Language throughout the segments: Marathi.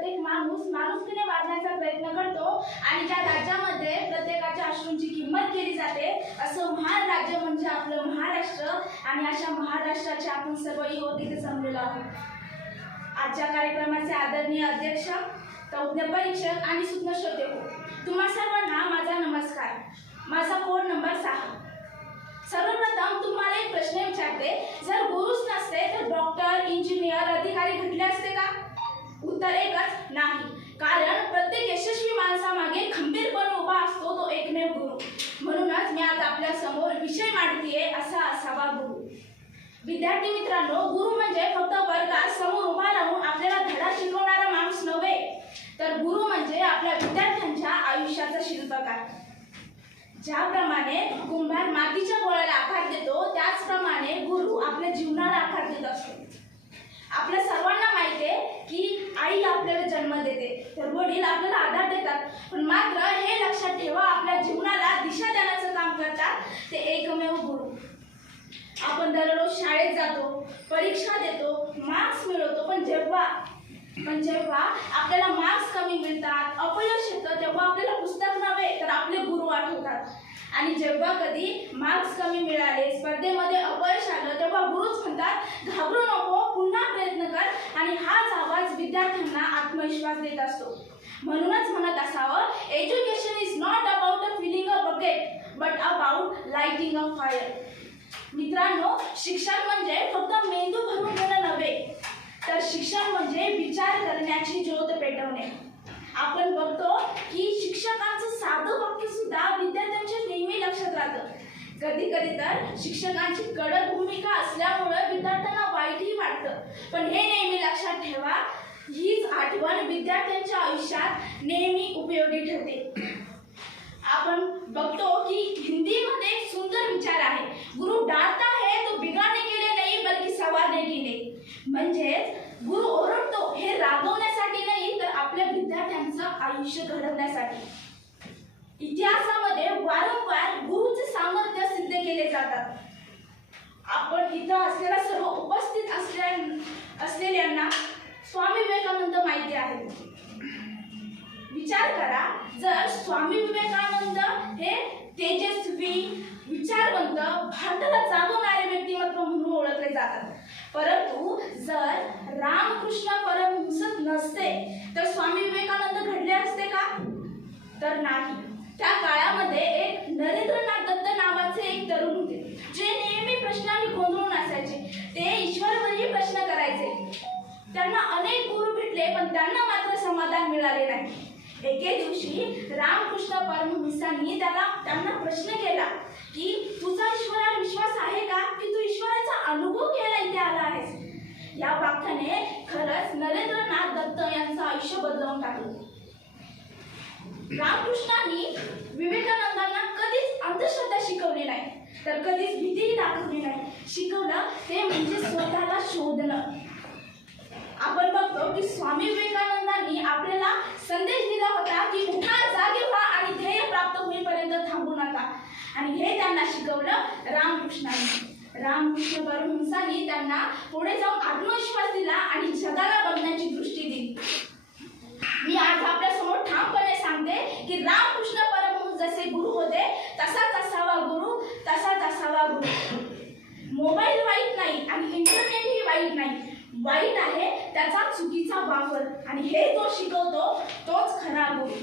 प्रत्येक माणूस माणुसकीने वागण्याचा प्रयत्न करतो आणि ज्या राज्यामध्ये प्रत्येकाच्या अश्रूंची किंमत केली जाते असं महान राज्य म्हणजे आपलं महाराष्ट्र। आणि अशा महाराष्ट्राचे आपण सर्व युवक इथे जमलेलो आहोत। आजच्या कार्यक्रमाचे आदरणीय अध्यक्ष, तज्ञ परीक्षक आणि सूक्ष्म श्रोते हो, तुम्हा सर्वांना माझा नमस्कार। माझा कोड नंबर 6। सर्वप्रथम तुम्हाला एक प्रश्न विचारते, जर गुरुच नसते तर डॉक्टर, इंजिनियर, अधिकारी घडले असते का? उत्तर एकच, नाही। कारण प्रत्येक यशस्वी माणसामागे खंबीरपणे उभा असतो तो एकमेव गुरु। म्हणूनच मी आज आपल्या समोर विषय मांडतीये, असा असावा गुरु। विद्यार्थी मित्रांनो, गुरु म्हणजे फक्त वर्गात समोर उभा राहून आपल्याला धडा शिकवणारा माणूस नव्हे, तर गुरु म्हणजे आपल्या विद्यार्थ्यांच्या आयुष्याचा शिल्पकार। ज्याप्रमाणे कुंभार मातीच्या गोळ्याला आकार देतो, त्याचप्रमाणे गुरु आपल्या जीवनाला आकार देत असतो। आपल्या सर्वांना माहिती आहे की आई आपल्याला जन्म देते, तर वडील आपल्याला आधार देतात, पण मात्र हे लक्षात ठेवा, आपल्या जीवनाला दिशा देण्याचं काम करतात ते एकमेव गुरु। आपण दररोज शाळेत जातो, परीक्षा देतो, मार्क्स मिळवतो, पण जेव्हा आपल्याला मार्क्स कमी मिळतात, अपयश येतं, तेव्हा आपल्याला पुस्तक नव्हे तर आपले गुरु आठवतात। आणि जेव्हा कधी मार्क्स कमी मिळाले, स्पर्धेमध्ये अपयश आलं, तेव्हा गुरुच म्हणतात, घाबरू नको, पुन्हा प्रयत्न कर। आणि हाच आवाज विद्यार्थ्यांना आत्मविश्वास देत असतो। म्हणूनच म्हणत असावं, education is not about a filling a bucket but about lighting a fire. मित्रांनो, शिक्षण म्हणजे फक्त मेंदू भरून घेणं नव्हे, तर शिक्षण म्हणजे विचार करण्याची ज्योत पेटवणे। आपण बघतो की शिक्षकांचं साधं वाक्य सुद्धा विद्यार्थ्यांच्या नेहमी लक्षात राहतं। कधी कधी तर शिक्षकांची कडक भूमिका असल्यामुळे विद्यार्थ्यांना वाईटही वाटतं, पण हे नेहमी लक्षात ठेवा, हीच आठवण विद्यार्थ्यांच्या आयुष्यात नेहमी उपयोगी ठरते। आपण बघतो की हिंदीमध्ये एक सुंदर विचार आहे, गुरु डांटता है तो बिगाड़ने के लिए नहीं बल्कि संवारने के लिए। म्हणजेच गुरु ओरडतो हे रागवण्यासाठी नाही, तर आपल्या विद्यार्थ्यांचं आयुष्य घडवण्यासाठी। इतिहासामध्ये वारंवार गुरुचे सामर्थ्य सिद्ध केले जातात। आपण इथं असलेल्या सर्व उपस्थित असलेल्यांना स्वामी विवेकानंद माहिती आहे। विचार करा, जर स्वामी विवेकानंद हे तेजस्वी, विचारवंत, भारताला जागवणारे व्यक्तिमत्व म्हणून ओळखले जातात, परंतु जर रामकृष्ण परमहंस नसते तर स्वामी विवेकानंद घडले असते का? तर नाही। त्या काळामध्ये एक नरेंद्रनाथ दत्त नावाचे एक तरुण होते, जे नेहमी प्रश्नांनी गोंधळून असायचे। ते ईश्वरावरही प्रश्न करायचे। त्यांना अनेक गुरु भेटले, पण त्यांना मात्र समाधान मिळाले नाही। एके दिवशी रामकृष्ण परमहंसांनी त्यांना प्रश्न केला की तुझा ईश्वरावर विश्वास आहे का, की तू ईश्वराचा अनुभव घ्यायला इथे आला आहेस? या वाक्याने खरंच नरेंद्रनाथ दत्त यांचं आयुष्य बदलवून टाकलं। रामकृष्णांनी विवेकानंदांना कधीच अंधश्रद्धा शिकवली नाही, तर कधीच भीतीही दाखवली नाही। शिकवलं ते म्हणजे स्वतःला शोधणं। आपण बघतो की स्वामी विवेकानंदांनी आपल्याला संदेश दिला होता की उठा, जागे व्हा आणि ध्येय प्राप्त होईपर्यंत थांबू नका। आणि हे त्यांना शिकवलं रामकृष्णांनी। रामकृष्ण परमहंसांनी त्यांना पुढे जाऊन आत्मविश्वास दिला आणि जगाला बघण्याची दृष्टी दिली। मी आज आपल्या समोर ठामपणे सांगते की रामकृष्ण परमहंस जसे गुरु होते, तसाच असावा गुरु, तसाच असावा गुरु। मोबाईल वाईट नाही आणि इंटरनेटही वाईट नाही, वाईट आहे त्याचा चुकीचा वापर, आणि हे जो शिकवतो तोच खरा गुरु।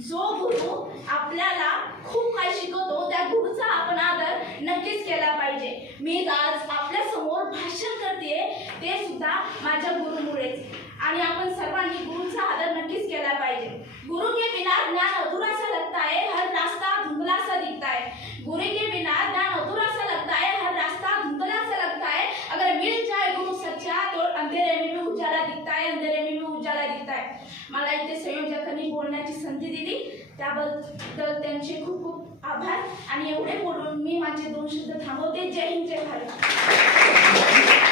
जो गुरु आपल्याला खूप काही शिकवतो, त्या गुरुचा आपण आदर नक्कीच केला पाहिजे। मी आज आपल्या समोर भाषण करते, ते सुद्धा माझ्या गुरुमुळेच, आणि आपण सर्वांनी गुरुचा आदर नक्कीच केला पाहिजे। गुरु के बिना ज्ञान अधूरा सा लगता है, हर रास्ता धुंधला सा दिखता है। गुरु के बिना ज्ञान अधूरा सा लगता है, हर रास्ता धुंधला सा लगता है। अगर मिल जाए गुरु सच्चा तो अंधेरे में भी उजाला दिखता है, अंधेरे में भी उजाला दिखता है। मला इथे संयोजकांनी बोलण्याची संधी दिली, त्याबद्दल त्यांचे खूप खूप आभार। आणि एवढे बोलून मी माझे 2 शब्द थांबवते। जय हिंद, जय भारत।